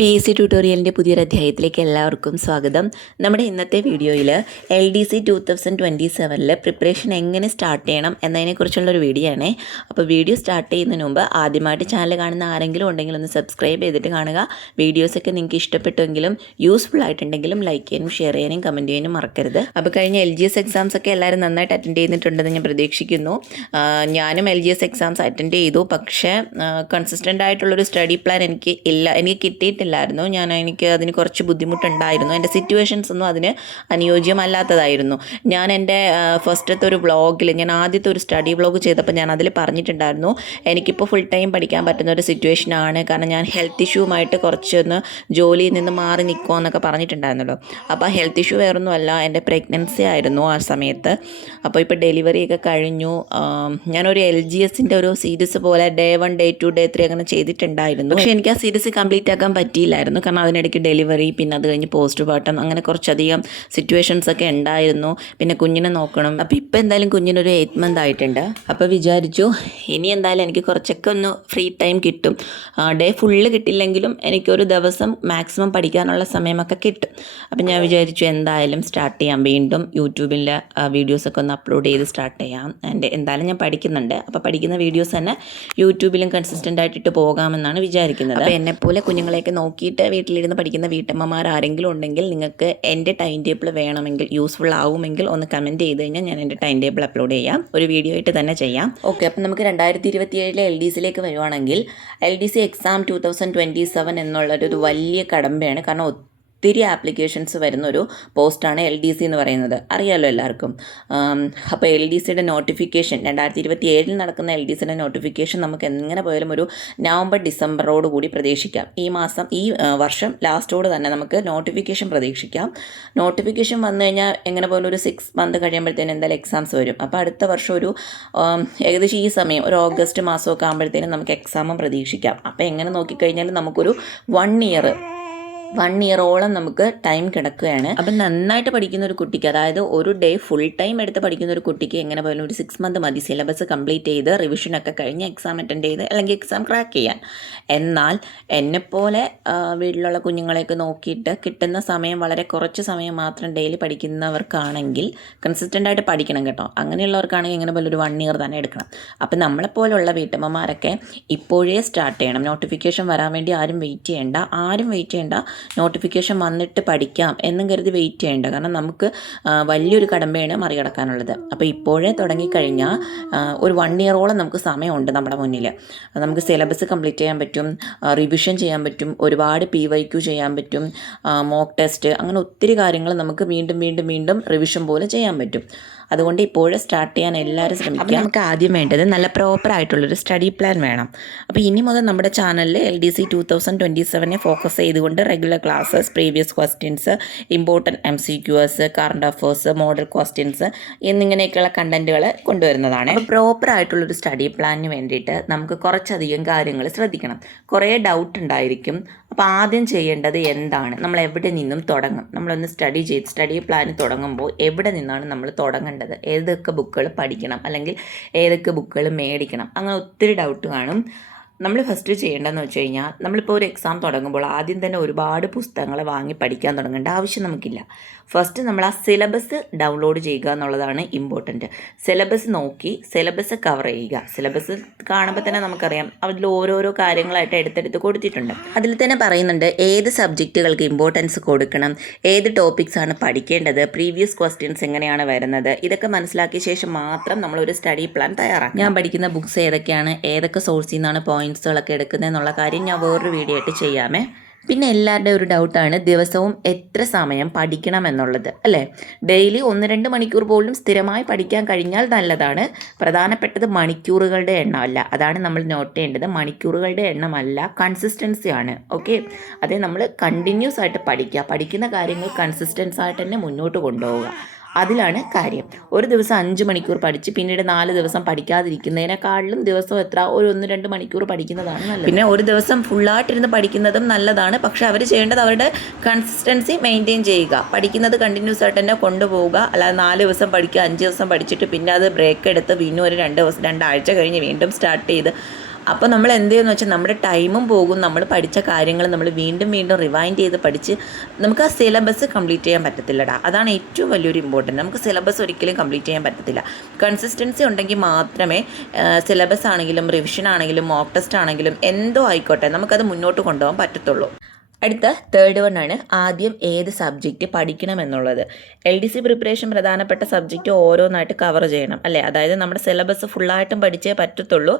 PSC ട്യൂട്ടോറിയലിൻ്റെ പുതിയൊരു അധ്യായത്തിലേക്ക് എല്ലാവർക്കും സ്വാഗതം. നമ്മുടെ ഇന്നത്തെ വീഡിയോയിൽ LDC 2027 പ്രിപ്പറേഷൻ എങ്ങനെ സ്റ്റാർട്ട് ചെയ്യണം എന്നതിനെക്കുറിച്ചുള്ളൊരു വീഡിയോ ആണ്. അപ്പോൾ വീഡിയോ സ്റ്റാർട്ട് ചെയ്യുന്നതിന് മുമ്പ് ആദ്യമായിട്ട് ചാനൽ കാണുന്ന ആരെങ്കിലും ഉണ്ടെങ്കിൽ ഒന്ന് സബ്സ്ക്രൈബ് ചെയ്തിട്ട് കാണുക. വീഡിയോസൊക്കെ നിങ്ങൾക്ക് ഇഷ്ടപ്പെട്ടുവെങ്കിലും യൂസ്ഫുൾ ആയിട്ടുണ്ടെങ്കിലും ലൈക്ക് ചെയ്യാനും ഷെയർ ചെയ്യാനും കമൻറ്റ് ചെയ്യാനും മറക്കരുത്. അപ്പോൾ കഴിഞ്ഞ LGS എക്സാംസ് ഒക്കെ എല്ലാവരും നന്നായിട്ട് അറ്റൻഡ് ചെയ്തിട്ടുണ്ടെന്ന് ഞാൻ പ്രതീക്ഷിക്കുന്നു. ഞാനും LGS എക്സാംസ് അറ്റൻഡ് ചെയ്തു. പക്ഷേ കൺസിസ്റ്റൻ്റ് ആയിട്ടുള്ളൊരു സ്റ്റഡി പ്ലാൻ എനിക്ക് കിട്ടിയിട്ടില്ലായിരുന്നു. എനിക്ക് അതിന് കുറച്ച് ബുദ്ധിമുട്ടുണ്ടായിരുന്നു. എൻ്റെ സിറ്റുവേഷൻസ് ഒന്നും അതിന് അനുയോജ്യമല്ലാത്തതായിരുന്നു. ഞാൻ എൻ്റെ ഫസ്റ്റത്തെ ഒരു വ്ളോഗിൽ ഞാൻ ആദ്യത്തെ ഒരു സ്റ്റഡി വ്ളോഗ് ചെയ്തപ്പോൾ ഞാൻ അതിൽ പറഞ്ഞിട്ടുണ്ടായിരുന്നു, എനിക്കിപ്പോൾ ഫുൾ ടൈം പഠിക്കാൻ പറ്റുന്ന ഒരു സിറ്റുവേഷനാണ്. കാരണം ഞാൻ ഹെൽത്ത് ഇഷ്യൂമായിട്ട് കുറച്ചൊന്ന് ജോലിയിൽ നിന്ന് മാറി നിൽക്കുക എന്നൊക്കെ പറഞ്ഞിട്ടുണ്ടായിരുന്നല്ലോ. അപ്പോൾ ആ ഹെൽത്ത് ഇഷ്യൂ വേറൊന്നുമല്ല, എൻ്റെ പ്രഗ്നൻസി ആയിരുന്നു ആ സമയത്ത്. അപ്പോൾ ഇപ്പോൾ ഡെലിവറിയൊക്കെ കഴിഞ്ഞു. ഞാനൊരു LGSൻ്റെ ഒരു സീരീസ് പോലെ Day 1 Day 2 Day 3 അങ്ങനെ ചെയ്തിട്ടുണ്ടായിരുന്നു. പക്ഷേ എനിക്ക് ആ സീരീസ് കംപ്ലീറ്റ് ആക്കാൻ പറ്റിയില്ലായിരുന്നു. കാരണം അതിനിടയ്ക്ക് ഡെലിവറി, പിന്നെ അത് കഴിഞ്ഞ് പോസ്റ്റ് പാർട്ടം, അങ്ങനെ കുറച്ചധികം സിറ്റുവേഷൻസ് ഒക്കെ ഉണ്ടായിരുന്നു. പിന്നെ കുഞ്ഞിനെ നോക്കണം. അപ്പോൾ ഇപ്പോൾ എന്തായാലും കുഞ്ഞിനൊരു 8 month ആയിട്ടുണ്ട്. അപ്പോൾ വിചാരിച്ചു ഇനി എന്തായാലും എനിക്ക് കുറച്ചൊക്കെ ഒന്ന് ഫ്രീ ടൈം കിട്ടും. ഡേ ഫുള്ള് കിട്ടില്ലെങ്കിലും എനിക്കൊരു ദിവസം മാക്സിമം പഠിക്കാനുള്ള സമയമൊക്കെ കിട്ടും. അപ്പം ഞാൻ വിചാരിച്ചു എന്തായാലും സ്റ്റാർട്ട് ചെയ്യാം. വീണ്ടും യൂട്യൂബിലെ വീഡിയോസൊക്കെ ഒന്ന് അപ്ലോഡ് ചെയ്ത് സ്റ്റാർട്ട് ചെയ്യാം. എന്തായാലും ഞാൻ പഠിക്കുന്നുണ്ട്. അപ്പോൾ പഠിക്കുന്ന വീഡിയോസ് തന്നെ യൂട്യൂബിലും കൺസിസ്റ്റൻ്റ് ആയിട്ടിട്ട് പോകാമെന്നാണ് വിചാരിക്കുന്നത്. അപ്പോൾ എന്നെപ്പോലെ കുഞ്ഞുങ്ങളെയൊക്കെ നോക്കിയിട്ട് വീട്ടിലിരുന്ന് പഠിക്കുന്ന വീട്ടമ്മമാർ ആരെങ്കിലും ഉണ്ടെങ്കിൽ നിങ്ങൾക്ക് എൻ്റെ ടൈം ടേബിൾ വേണമെങ്കിൽ, യൂസ്ഫുൾ ആവുമെങ്കിൽ ഒന്ന് കമൻറ്റ് ചെയ്ത് കഴിഞ്ഞാൽ ഞാൻ എൻ്റെ ടൈം ടേബിൾ അപ്ലോഡ് ചെയ്യാം. ഒരു വീഡിയോ ആയിട്ട് തന്നെ ചെയ്യാം. ഓക്കെ, അപ്പം നമുക്ക് 2027 LDCയിലേക്ക് വരുവാണെങ്കിൽ LDC എക്സാം 2027 എന്നുള്ളൊരു വലിയ കടമ്പയാണ്. കാരണം ഒത്തിരി ആപ്ലിക്കേഷൻസ് വരുന്നൊരു പോസ്റ്റാണ് LDC എന്ന് പറയുന്നത്, അറിയാമല്ലോ എല്ലാവർക്കും. അപ്പോൾ LDCയുടെ നോട്ടിഫിക്കേഷൻ 2027 നടക്കുന്ന LDCയുടെ നോട്ടിഫിക്കേഷൻ നമുക്ക് എങ്ങനെ പോയാലും ഒരു November-December കൂടി പ്രതീക്ഷിക്കാം. ഈ വർഷം ലാസ്റ്റോട് തന്നെ നമുക്ക് നോട്ടിഫിക്കേഷൻ പ്രതീക്ഷിക്കാം. നോട്ടിഫിക്കേഷൻ വന്നു കഴിഞ്ഞാൽ എങ്ങനെ പോലും ഒരു 6 month കഴിയുമ്പോഴത്തേനും എന്തായാലും എക്സാംസ് വരും. അപ്പോൾ അടുത്ത വർഷം ഒരു ഏകദേശം ഈ സമയം ഒരു ഓഗസ്റ്റ് മാസമൊക്കെ ആകുമ്പോഴത്തേനും നമുക്ക് എക്സാമും പ്രതീക്ഷിക്കാം. അപ്പോൾ എങ്ങനെ നോക്കിക്കഴിഞ്ഞാലും നമുക്കൊരു 1 year-ഓളം നമുക്ക് ടൈം കിടക്കുകയാണ്. അപ്പം നന്നായിട്ട് പഠിക്കുന്ന ഒരു കുട്ടിക്ക്, അതായത് ഒരു ഡേ ഫുൾ ടൈം എടുത്ത് പഠിക്കുന്ന ഒരു കുട്ടിക്ക് എങ്ങനെ പോലും ഒരു 6 month മതി സിലബസ് കംപ്ലീറ്റ് ചെയ്ത് റിവിഷനൊക്കെ കഴിഞ്ഞ് എക്സാം അറ്റൻഡ് ചെയ്ത് അല്ലെങ്കിൽ എക്സാം ക്രാക്ക് ചെയ്യാൻ. എന്നാൽ എന്നെപ്പോലെ വീട്ടിലുള്ള കുഞ്ഞുങ്ങളെയൊക്കെ നോക്കിയിട്ട് കിട്ടുന്ന സമയം വളരെ കുറച്ച് സമയം മാത്രം ഡെയിലി പഠിക്കുന്നവർക്കാണെങ്കിൽ കൺസിസ്റ്റൻ്റ് ആയിട്ട് പഠിക്കണം കേട്ടോ. അങ്ങനെയുള്ളവർക്കാണെങ്കിൽ എങ്ങനെ പോലും ഒരു 1 year തന്നെ എടുക്കണം. അപ്പം നമ്മളെപ്പോലുള്ള വീട്ടമ്മമാരൊക്കെ ഇപ്പോഴേ സ്റ്റാർട്ട് ചെയ്യണം. നോട്ടിഫിക്കേഷൻ വരാൻ വേണ്ടി ആരും വെയിറ്റ് ചെയ്യേണ്ട. നോട്ടിഫിക്കേഷൻ വന്നിട്ട് പഠിക്കാം എന്നും കരുതി വെയിറ്റ് ചെയ്യേണ്ട. കാരണം നമുക്ക് വലിയൊരു കടമ്പയാണ് മറികടക്കാനുള്ളത്. അപ്പോൾ ഇപ്പോഴേ തുടങ്ങിക്കഴിഞ്ഞാൽ ഒരു 1 year-ഓളം നമുക്ക് സമയമുണ്ട് നമ്മുടെ മുന്നിൽ. നമുക്ക് സിലബസ് കംപ്ലീറ്റ് ചെയ്യാൻ പറ്റും, റിവിഷൻ ചെയ്യാൻ പറ്റും, ഒരുപാട് PYQ ചെയ്യാൻ പറ്റും, മോക്ക് ടെസ്റ്റ്, അങ്ങനെ ഒത്തിരി കാര്യങ്ങൾ നമുക്ക് വീണ്ടും റിവിഷൻ പോലെ ചെയ്യാൻ പറ്റും. അതുകൊണ്ട് ഇപ്പോഴേ സ്റ്റാർട്ട് ചെയ്യാൻ എല്ലാവരും ശ്രമിക്കുക. അപ്പോൾ നമുക്ക് ആദ്യം വേണ്ടത് നല്ല പ്രോപ്പറായിട്ടുള്ളൊരു സ്റ്റഡി പ്ലാൻ വേണം. അപ്പോൾ ഇനി മുതൽ നമ്മുടെ ചാനലിൽ LDC 2027 ഫോക്കസ് ചെയ്തുകൊണ്ട് regular classes, previous questions, important MCQs, current affairs, model questions എന്നിങ്ങനെയൊക്കെയുള്ള കണ്ടൻറ്റുകൾ കൊണ്ടുവരുന്നതാണ്. അപ്പോൾ പ്രോപ്പറായിട്ടുള്ളൊരു സ്റ്റഡി പ്ലാനിന് വേണ്ടിയിട്ട് നമുക്ക് കുറച്ചധികം കാര്യങ്ങൾ ശ്രദ്ധിക്കണം. കുറേ ഡൗട്ട് ഉണ്ടായിരിക്കും. അപ്പോൾ ആദ്യം ചെയ്യേണ്ടത് എന്താണ്, നമ്മൾ എവിടെ നിന്നും തുടങ്ങും? നമ്മളൊന്ന് സ്റ്റഡി പ്ലാൻ തുടങ്ങുമ്പോൾ എവിടെ നിന്നാണ് നമ്മൾ തുടങ്ങേണ്ടത്, ഏതൊക്കെ ബുക്കുകൾ പഠിക്കണം അല്ലെങ്കിൽ ഏതൊക്കെ ബുക്കുകൾ മേടിക്കണം, അങ്ങനെ ഒത്തിരി ഡൗട്ട് കാണും. നമ്മൾ ഫസ്റ്റ് ചെയ്യേണ്ടതെന്ന് വെച്ച് കഴിഞ്ഞാൽ, നമ്മളിപ്പോൾ ഒരു എക്സാം തുടങ്ങുമ്പോൾ ആദ്യം തന്നെ ഒരുപാട് പുസ്തകങ്ങൾ വാങ്ങി പഠിക്കാൻ തുടങ്ങേണ്ട ആവശ്യം നമുക്കില്ല. ഫസ്റ്റ് നമ്മൾ ആ സിലബസ് ഡൗൺലോഡ് ചെയ്യുക എന്നുള്ളതാണ് ഇമ്പോർട്ടൻറ്റ്. സിലബസ് നോക്കി സിലബസ് കവർ ചെയ്യുക. സിലബസ് കാണുമ്പോൾ തന്നെ നമുക്കറിയാം അതിൽ ഓരോരോ കാര്യങ്ങളായിട്ട് എടുത്തെടുത്ത് കൊടുത്തിട്ടുണ്ട്. അതിൽ തന്നെ പറയുന്നുണ്ട് ഏത് സബ്ജക്റ്റുകൾക്ക് ഇമ്പോർട്ടൻസ് കൊടുക്കണം, ഏത് ടോപ്പിക്സാണ് പഠിക്കേണ്ടത്, പ്രീവിയസ് ക്വസ്റ്റ്യൻസ് എങ്ങനെയാണ് വരുന്നത്, ഇതൊക്കെ മനസ്സിലാക്കിയ ശേഷം മാത്രം നമ്മളൊരു സ്റ്റഡി പ്ലാൻ തയ്യാറാക്കും. ഞാൻ പഠിക്കുന്ന ബുക്സ് ഏതൊക്കെയാണ്, ഏതൊക്കെ സോഴ്സിൽ നിന്നാണ് പോയിൻറ്റ്സുകളൊക്കെ എടുക്കുന്നതെന്നുള്ള കാര്യം ഞാൻ വേറൊരു വീഡിയോ ആയിട്ട് ചെയ്യാമേ. പിന്നെ എല്ലാവരുടെയും ഒരു ഡൗട്ടാണ് ദിവസവും എത്ര സമയം പഠിക്കണം എന്നുള്ളത്, അല്ലേ? ഡെയിലി 1-2 മണിക്കൂർ പോലും സ്ഥിരമായി പഠിക്കാൻ കഴിഞ്ഞാൽ നല്ലതാണ്. പ്രധാനപ്പെട്ടത് മണിക്കൂറുകളുടെ എണ്ണമല്ല, അതാണ് നമ്മൾ നോട്ട് ചെയ്യേണ്ടത്. മണിക്കൂറുകളുടെ എണ്ണമല്ല, കൺസിസ്റ്റൻസിയാണ്. ഓക്കെ, അതേ നമ്മൾ കണ്ടിന്യൂസ് ആയിട്ട് പഠിക്കുന്ന കാര്യങ്ങൾ കൺസിസ്റ്റൻസ് ആയിട്ട് തന്നെ മുന്നോട്ട് കൊണ്ടുപോവുക. അതിലാണ് കാര്യം. ഒരു ദിവസം 5 മണിക്കൂർ പഠിച്ച് പിന്നീട് 4 ദിവസം പഠിക്കാതിരിക്കുന്നതിനേക്കാളും ദിവസം ഒരു 1-2 മണിക്കൂർ പഠിക്കുന്നതാണ് നല്ലത്. പിന്നെ ഒരു ദിവസം ഫുള്ളായിട്ടിരുന്ന് പഠിക്കുന്നതും നല്ലതാണ്. പക്ഷെ അവർ ചെയ്യേണ്ടത് അവരുടെ കൺസിസ്റ്റൻസി മെയിൻറ്റെയിൻ ചെയ്യുക, പഠിക്കുന്നത് കണ്ടിന്യൂസ് ആയിട്ട് തന്നെ കൊണ്ടുപോവുക. അല്ലാതെ 4 ദിവസം പഠിക്കുക, 5 ദിവസം പഠിച്ചിട്ട് പിന്നെ അത് ബ്രേക്ക് എടുത്ത് വീണ്ടും ഒരു 2 ആഴ്ച കഴിഞ്ഞ് വീണ്ടും സ്റ്റാർട്ട് ചെയ്ത് അപ്പോൾ നമ്മൾ എന്ത് ചെയ്യുമെന്ന് വെച്ചാൽ നമ്മുടെ ടൈമും പോകും, നമ്മൾ പഠിച്ച കാര്യങ്ങൾ നമ്മൾ വീണ്ടും വീണ്ടും റിവൈൻഡ് ചെയ്ത് പഠിച്ച് നമുക്ക് ആ സിലബസ് കംപ്ലീറ്റ് ചെയ്യാൻ പറ്റത്തില്ലടാ. അതാണ് ഏറ്റവും വലിയൊരു ഇമ്പോർട്ടൻറ്റ്. നമുക്ക് സിലബസ് ഒരിക്കലും കംപ്ലീറ്റ് ചെയ്യാൻ പറ്റത്തില്ല. കൺസിസ്റ്റൻസി ഉണ്ടെങ്കിൽ മാത്രമേ സിലബസ് ആണെങ്കിലും റിവിഷൻ ആണെങ്കിലും മോക്ക് ടെസ്റ്റ് ആണെങ്കിലും എന്തോ ആയിക്കോട്ടെ നമുക്കത് മുന്നോട്ട് കൊണ്ടുപോകാൻ പറ്റത്തുള്ളൂ. അടുത്ത തേർഡ് വൺ ആണ് ആദ്യം ഏത് സബ്ജക്റ്റ് പഠിക്കണമെന്നുള്ളത്. LDC പ്രിപ്പറേഷൻ പ്രധാനപ്പെട്ട സബ്ജക്റ്റ് ഓരോന്നായിട്ട് കവർ ചെയ്യണം അല്ലേ. അതായത് നമ്മുടെ സിലബസ് ഫുള്ളായിട്ടും പഠിച്ചേ പറ്റത്തുള്ളൂ.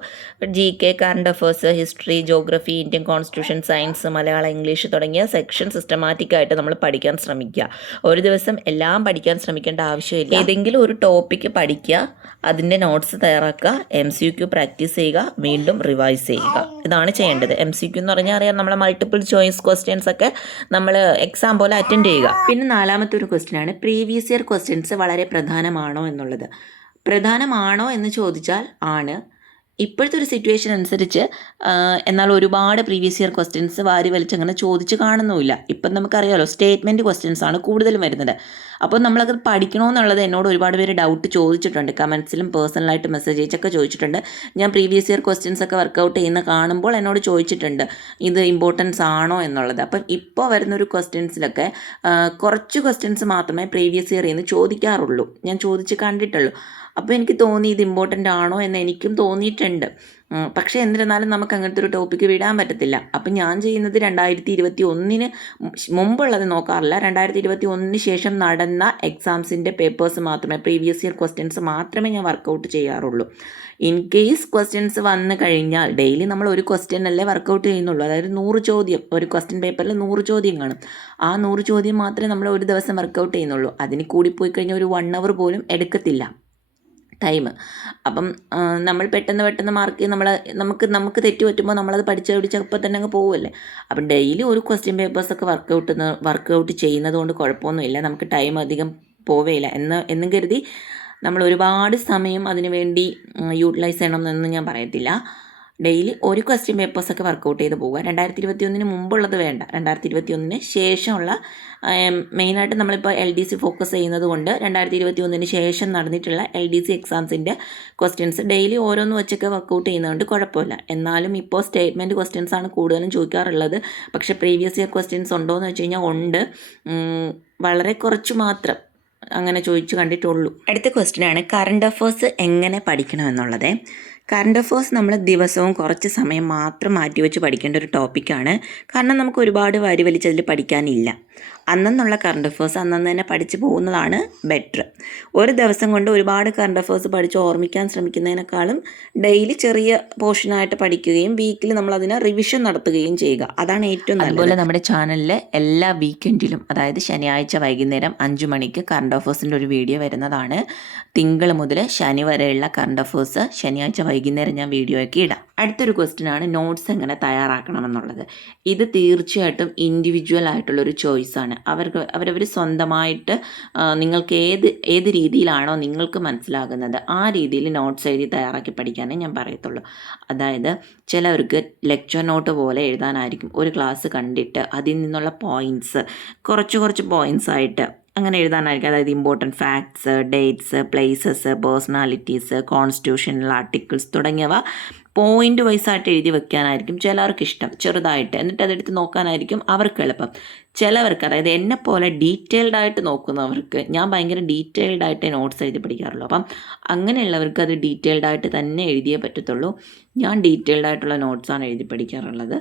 GK, current affairs, history, geography, Indian constitution, science, Malayalam, English തുടങ്ങിയ സെക്ഷൻ സിസ്റ്റമാറ്റിക്കായിട്ട് നമ്മൾ പഠിക്കാൻ ശ്രമിക്കുക. ഒരു ദിവസം എല്ലാം പഠിക്കാൻ ശ്രമിക്കേണ്ട ആവശ്യമില്ല. ഏതെങ്കിലും ഒരു ടോപ്പിക്ക് പഠിക്കുക, അതിൻ്റെ നോട്ട്സ് തയ്യാറാക്കുക, MCQ പ്രാക്ടീസ് ചെയ്യുക, വീണ്ടും റിവൈസ് ചെയ്യുക. ഇതാണ് ചെയ്യേണ്ടത്. MCQ എന്ന് പറഞ്ഞാൽ അറിയാം, നമ്മളെ മൾട്ടിപ്പിൾ ചോയ്സ് ക്വസ്റ്റ്യൻസ് ഒക്കെ നമ്മൾ എക്സാം പോലെ അറ്റൻഡ് ചെയ്യുക. പിന്നെ നാലാമത്തെ ഒരു ക്വസ്റ്റ്യൻ ആണ് പ്രീവിയസ് ഇയർ ക്വസ്റ്റ്യൻസ് വളരെ പ്രധാനമാണോ എന്നുള്ളത്. പ്രധാനമാണോ എന്ന് ചോദിച്ചാൽ ആണ്. ഇപ്പോഴത്തെ ഒരു സിറ്റുവേഷൻ അനുസരിച്ച് എന്നാൽ ഒരുപാട് പ്രീവിയസ് ഇയർ ക്വസ്റ്റ്യൻസ് വാരി വലിച്ചങ്ങനെ ചോദിച്ച് കാണുന്നുമില്ല. ഇപ്പം നമുക്കറിയാമല്ലോ സ്റ്റേറ്റ്മെൻറ്റ് ക്വസ്റ്റ്യൻസ് ആണ് കൂടുതലും വരുന്നത്. അപ്പോൾ നമ്മളത് പഠിക്കണമെന്നുള്ളത് എന്നോട് ഒരുപാട് പേര് ഡൗട്ട് ചോദിച്ചിട്ടുണ്ട്. കമൻസിലും പേഴ്സണലായിട്ട് മെസ്സേജ് അയച്ചൊക്കെ ചോദിച്ചിട്ടുണ്ട്. ഞാൻ പ്രീവിയസ് ഇയർ ക്വസ്റ്റ്യൻസ് ഒക്കെ വർക്കൗട്ട് ചെയ്യുന്ന കാണുമ്പോൾ എന്നോട് ചോദിച്ചിട്ടുണ്ട് ഇത് ഇമ്പോർട്ടൻസ് ആണോ എന്നുള്ളത്. അപ്പം ഇപ്പോൾ വരുന്നൊരു ക്വസ്റ്റ്യൻസിലൊക്കെ കുറച്ച് ക്വസ്റ്റ്യൻസ് മാത്രമേ പ്രീവിയസ് ഇയറിൽ നിന്ന് ചോദിക്കാറുള്ളൂ. ഞാൻ ചോദിച്ച് കണ്ടിട്ടുള്ളൂ. അപ്പോൾ എനിക്ക് തോന്നി ഇത് ഇമ്പോർട്ടൻ്റ് ആണോ എന്ന് എനിക്കും തോന്നിയിട്ടുണ്ട്. പക്ഷേ എന്നിരുന്നാലും നമുക്ക് അങ്ങനത്തെ ഒരു ടോപ്പിക്ക് വിടാൻ പറ്റത്തില്ല. അപ്പം ഞാൻ ചെയ്യുന്നത് 2021 മുമ്പുള്ളത് നോക്കാറില്ല. 2021 ശേഷം നടന്ന എക്സാംസിൻ്റെ പേപ്പേഴ്സ് മാത്രമേ, പ്രീവിയസ് ഇയർ ക്വസ്റ്റ്യൻസ് മാത്രമേ ഞാൻ വർക്കൗട്ട് ചെയ്യാറുള്ളൂ. ഇൻ കേസ് ക്വസ്റ്റ്യൻസ് വന്നു കഴിഞ്ഞാൽ ഡെയിലി നമ്മൾ ഒരു ക്വസ്റ്റ്യൻ അല്ലേ വർക്കൗട്ട് ചെയ്യുന്നുള്ളൂ. അതായത് 100 ചോദ്യം, ഒരു ക്വസ്റ്റ്യൻ പേപ്പറിൽ 100 ചോദ്യം കാണും. ആ 100 ചോദ്യം മാത്രമേ നമ്മൾ ഒരു ദിവസം വർക്കൗട്ട് ചെയ്യുന്നുള്ളൂ. അതിന് കൂടിപ്പോയി കഴിഞ്ഞാൽ ഒരു 1 hour പോലും എടുക്കത്തില്ല ടൈം. അപ്പം നമ്മൾ പെട്ടെന്ന് മാർക്ക് നമുക്ക് തെറ്റ് പറ്റുമ്പോൾ നമ്മളത് പഠിച്ചപ്പോൾ തന്നെ അങ്ങ് പോകുമല്ലേ. അപ്പം ഡെയിലി ഒരു ക്വസ്റ്റ്യൻ പേപ്പേഴ്സൊക്കെ വർക്കൗട്ട് ചെയ്യുന്നത് കൊണ്ട് കുഴപ്പമൊന്നുമില്ല. നമുക്ക് ടൈം അധികം പോവേയില്ല എന്നും കരുതി നമ്മൾ ഒരുപാട് സമയം അതിനു വേണ്ടി യൂട്ടിലൈസ് ചെയ്യണമെന്നൊന്നും ഞാൻ പറയത്തില്ല. ഡെയിലി ഒരു ക്വസ്റ്റ്യൻ പേപ്പേഴ്സൊക്കെ വർക്കൗട്ട് ചെയ്ത് പോവുക. 2021 മുമ്പുള്ളത് വേണ്ട. 2021 ശേഷമുള്ള മെയിനായിട്ട് നമ്മളിപ്പോൾ LDC ഫോക്കസ് ചെയ്യുന്നത് കൊണ്ട് 2021 ശേഷം നടന്നിട്ടുള്ള LDC എക്സാംസിൻ്റെ ക്വസ്റ്റ്യൻസ് ഡെയിലി ഓരോന്ന് വെച്ചൊക്കെ വർക്കൗട്ട് ചെയ്യുന്നതുകൊണ്ട് കുഴപ്പമില്ല. എന്നാലും ഇപ്പോൾ സ്റ്റേറ്റ്മെൻറ്റ് ക്വസ്റ്റ്യൻസ് ആണ് കൂടുതലും ചോദിക്കാറുള്ളത്. പക്ഷേ പ്രീവിയസ് ഇയർ ക്വസ്റ്റ്യൻസ് ഉണ്ടോ എന്ന് വെച്ച് കഴിഞ്ഞാൽ ഉണ്ട്. വളരെ കുറച്ച് മാത്രം അങ്ങനെ ചോദിച്ചു കണ്ടിട്ടുള്ളൂ. അടുത്ത ക്വസ്റ്റ്യനാണ് കറണ്ട് അഫേഴ്സ് എങ്ങനെ പഠിക്കണമെന്നുള്ളത്. കറണ്ട് അഫേഴ്സ് നമ്മൾ ദിവസവും കുറച്ച് സമയം മാത്രം മാറ്റിവെച്ച് പഠിക്കേണ്ട ഒരു ടോപ്പിക്കാണ്. കാരണം നമുക്ക് ഒരുപാട് വാരി വലിച്ചതിൽ പഠിക്കാനില്ല. അന്നുള്ള കറണ്ട് അഫേഴ്സ് അന്നന്ന് തന്നെ പഠിച്ചു പോകുന്നതാണ് ബെറ്റർ. ഒരു ദിവസം കൊണ്ട് ഒരുപാട് കറണ്ട് അഫേഴ്സ് പഠിച്ച് ഓർമ്മിക്കാൻ ശ്രമിക്കുന്നതിനേക്കാളും ഡെയിലി ചെറിയ പോർഷനായിട്ട് പഠിക്കുകയും വീക്കിൽ നമ്മൾ അതിനെ റിവിഷൻ നടത്തുകയും ചെയ്യുക. അതാണ് ഏറ്റവും നല്ലത്. അതുപോലെ നമ്മുടെ ചാനലിൽ എല്ലാ വീക്കെൻഡിലും, അതായത് ശനിയാഴ്ച വൈകുന്നേരം 5 മണിക്ക് കറണ്ട് അഫേഴ്സിൻ്റെ ഒരു വീഡിയോ വരുന്നതാണ്. തിങ്കൾ മുതൽ ശനി വരെയുള്ള കറണ്ട് അഫേഴ്സ് ശനിയാഴ്ച വൈകുന്നേരം ഞാൻ വീഡിയോ ആക്കി ഇടാം. അടുത്തൊരു ക്വസ്റ്റ്യനാണ് നോട്ട്സ് എങ്ങനെ തയ്യാറാക്കണമെന്നുള്ളത്. ഇത് തീർച്ചയായിട്ടും ഇൻഡിവിജ്വൽ ആയിട്ടുള്ളൊരു ചോയ്സാണ്. അവരവർ സ്വന്തമായിട്ട് നിങ്ങൾക്ക് ഏത് രീതിയിലാണോ നിങ്ങൾക്ക് മനസ്സിലാകുന്നത് ആ രീതിയിൽ നോട്ട്സ് എഴുതി തയ്യാറാക്കി പഠിക്കാനേ ഞാൻ പറയത്തുള്ളൂ. അതായത് ചിലവർക്ക് ലെക്ചർ നോട്ട് പോലെ എഴുതാനായിരിക്കും. ഒരു ക്ലാസ് കണ്ടിട്ട് അതിൽ നിന്നുള്ള പോയിൻറ്റ്സ് കുറച്ച് പോയിൻറ്റ്സ് ആയിട്ട് അങ്ങനെ എഴുതാനായിരിക്കും. അതായത് important facts, dates, places, personalities, constitutional articles തുടങ്ങിയവ പോയിൻ്റ് വൈസായിട്ട് എഴുതി വെക്കാനായിരിക്കും ചിലർക്ക് ഇഷ്ടം, ചെറുതായിട്ട്. എന്നിട്ട് അതെടുത്ത് നോക്കാനായിരിക്കും അവർക്ക് എളുപ്പം. ചിലവർക്ക്, അതായത് എന്നെപ്പോലെ ഡീറ്റെയിൽഡായിട്ട് നോക്കുന്നവർക്ക്, ഞാൻ ഭയങ്കര ഡീറ്റെയിൽഡായിട്ട് നോട്ട്സ് എഴുതി പഠിക്കാറുള്ളൂ. അപ്പം അങ്ങനെയുള്ളവർക്ക് അത് ഡീറ്റെയിൽഡായിട്ട് തന്നെ എഴുതിയേ പറ്റത്തുള്ളൂ. ഞാൻ ഡീറ്റെയിൽഡായിട്ടുള്ള നോട്ട്സാണ് എഴുതി പഠിക്കാറുള്ളത്.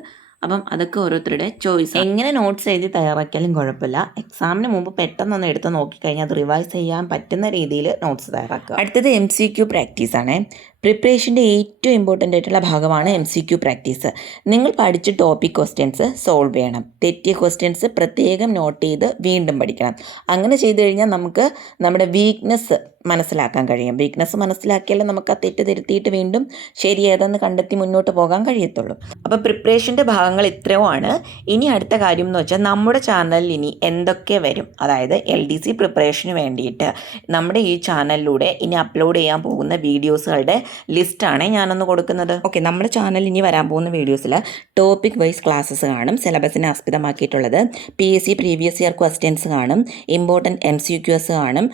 അപ്പം അതൊക്കെ ഓരോരുത്തരുടെ ചോയ്സ്. എങ്ങനെ നോട്ട്സ് എഴുതി തയ്യാറാക്കിയാലും കുഴപ്പമില്ല. എക്സാമിന് മുമ്പ് പെട്ടെന്നൊന്ന് എടുത്ത് നോക്കിക്കഴിഞ്ഞാൽ അത് റിവൈസ് ചെയ്യാൻ പറ്റുന്ന രീതിയിൽ നോട്ട്സ് തയ്യാറാക്കുക. അടുത്തത് MCQ പ്രാക്ടീസാണ്. പ്രിപ്പറേഷൻ്റെ ഏറ്റവും ഇമ്പോർട്ടൻ്റ് ആയിട്ടുള്ള ഭാഗമാണ് MCQ പ്രാക്ടീസ്. നിങ്ങൾ പഠിച്ച ടോപ്പിക് ക്വസ്റ്റ്യൻസ് സോൾവ് ചെയ്യണം. തെറ്റിയ ക്വസ്റ്റ്യൻസ് പ്രത്യേകം നോട്ട് ചെയ്ത് വീണ്ടും പഠിക്കണം. അങ്ങനെ ചെയ്തു കഴിഞ്ഞാൽ നമുക്ക് നമ്മുടെ വീക്ക്നെസ് മനസ്സിലാക്കാൻ കഴിയും. വീക്ക്നെസ് മനസ്സിലാക്കിയാലേ നമുക്ക് ആ തെറ്റ് തിരുത്തിയിട്ട് വീണ്ടും ശരി ഏതെന്ന് കണ്ടെത്തി മുന്നോട്ട് പോകാൻ കഴിയത്തുള്ളൂ. അപ്പോൾ പ്രിപ്പറേഷൻ്റെ ഭാഗങ്ങൾ ഇത്രയുമാണ്. ഇനി അടുത്ത കാര്യം എന്ന് വെച്ചാൽ നമ്മുടെ ചാനലിൽ ഇനി എന്തൊക്കെ വരും, അതായത് LDC പ്രിപ്പറേഷന് വേണ്ടിയിട്ട് നമ്മുടെ ഈ ചാനലിലൂടെ ഇനി അപ്ലോഡ് ചെയ്യാൻ പോകുന്ന വീഡിയോസുകളുടെ ലിസ്റ്റാണ് ഞാനൊന്ന് കൊടുക്കുന്നത്. ഓക്കെ, നമ്മുടെ ചാനൽ ഇനി വരാൻ പോകുന്ന വീഡിയോസിൽ ടോപ്പിക് വൈസ് ക്ലാസ്സസ് കാണും. സിലബസിനെ ആസ്പദമാക്കിയിട്ടുള്ളത് PSC പ്രീവിയസ് ഇയർ ക്വസ്റ്റ്യൻസ് കാണും, ഇമ്പോർട്ടൻറ്റ് MCQs കാണും,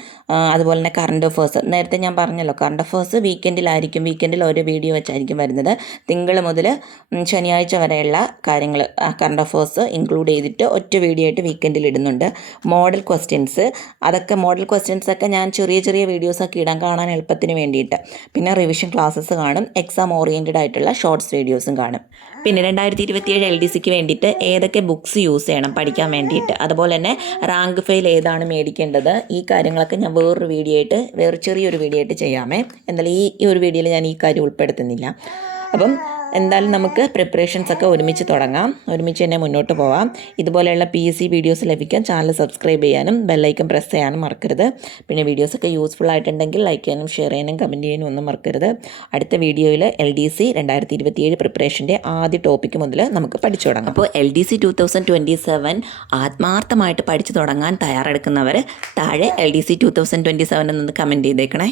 അതുപോലെ തന്നെ കറണ്ട് അഫേഴ്സ്. നേരത്തെ ഞാൻ പറഞ്ഞല്ലോ, കറണ്ട് അഫേഴ്സ് വീക്കെൻഡിലായിരിക്കും. വീക്കെൻഡിൽ ഓരോ വീഡിയോ വെച്ചായിരിക്കും വരുന്നത്. തിങ്കൾ മുതൽ ശനിയാഴ്ച വരെയുള്ള കാര്യങ്ങൾ കറണ്ട് അഫേഴ്സ് ഇൻക്ലൂഡ് ചെയ്തിട്ട് ഒറ്റ വീഡിയോ ആയിട്ട് വീക്കെൻഡിൽ ഇടുന്നുണ്ട്. മോഡൽ ക്വസ്റ്റ്യൻസ്, അതൊക്കെ മോഡൽ ക്വസ്റ്റ്യൻസ് ഒക്കെ ഞാൻ ചെറിയ ചെറിയ വീഡിയോസൊക്കെ ഇടാൻ കാണാൻ എളുപ്പത്തിന് വേണ്ടിയിട്ട്. പിന്നെ റിവിഷൻ ക്ലാസ്സസ് കാണും, എക്സാം ഓറിയൻറ്റഡ് ആയിട്ടുള്ള ഷോർട്സ് വീഡിയോസും കാണും. പിന്നെ 2027 LDCക്ക് വേണ്ടിയിട്ട് ഏതൊക്കെ ബുക്സ് യൂസ് ചെയ്യണം പഠിക്കാൻ വേണ്ടിയിട്ട്, അതുപോലെ തന്നെ റാങ്ക് ഫെയിൽ ഏതാണ് മേടിക്കേണ്ടത്, ഈ കാര്യങ്ങളൊക്കെ ഞാൻ വേറെ ചെറിയൊരു വീഡിയോ ആയിട്ട് ചെയ്യാമേ. എന്തായാലും ഈ ഒരു വീഡിയോയിൽ ഞാൻ ഈ കാര്യം ഉൾപ്പെടുത്തുന്നില്ല. അപ്പം എന്തായാലും നമുക്ക് പ്രിപ്പറേഷൻസ് ഒക്കെ ഒരുമിച്ച് തുടങ്ങാം, ഒരുമിച്ച് തന്നെ മുന്നോട്ട് പോകാം. ഇതുപോലെയുള്ള PSC വീഡിയോസ് ലഭിക്കാൻ ചാനൽ സബ്സ്ക്രൈബ് ചെയ്യാനും ബെല്ലൈക്കൺ പ്രസ് ചെയ്യാനും മറക്കരുത്. പിന്നെ വീഡിയോസൊക്കെ യൂസ്ഫുൾ ആയിട്ടുണ്ടെങ്കിൽ ലൈക്ക് ചെയ്യാനും ഷെയർ ചെയ്യാനും കമൻറ്റ് ചെയ്യാനും ഒന്നും മറക്കരുത്. അടുത്ത വീഡിയോയിൽ LDC 2027 പ്രിപ്പറേഷൻ്റെ ആദ്യ ടോപ്പിക്ക് മുതൽ നമുക്ക് പഠിച്ചു തുടങ്ങാം. അപ്പോൾ LDC 2027 ആത്മാർത്ഥമായിട്ട് പഠിച്ചു തുടങ്ങാൻ തയ്യാറെടുക്കുന്നവർ താഴെ LDC 2027 എന്നൊന്ന് കമൻറ്റ് ചെയ്തേക്കണേ.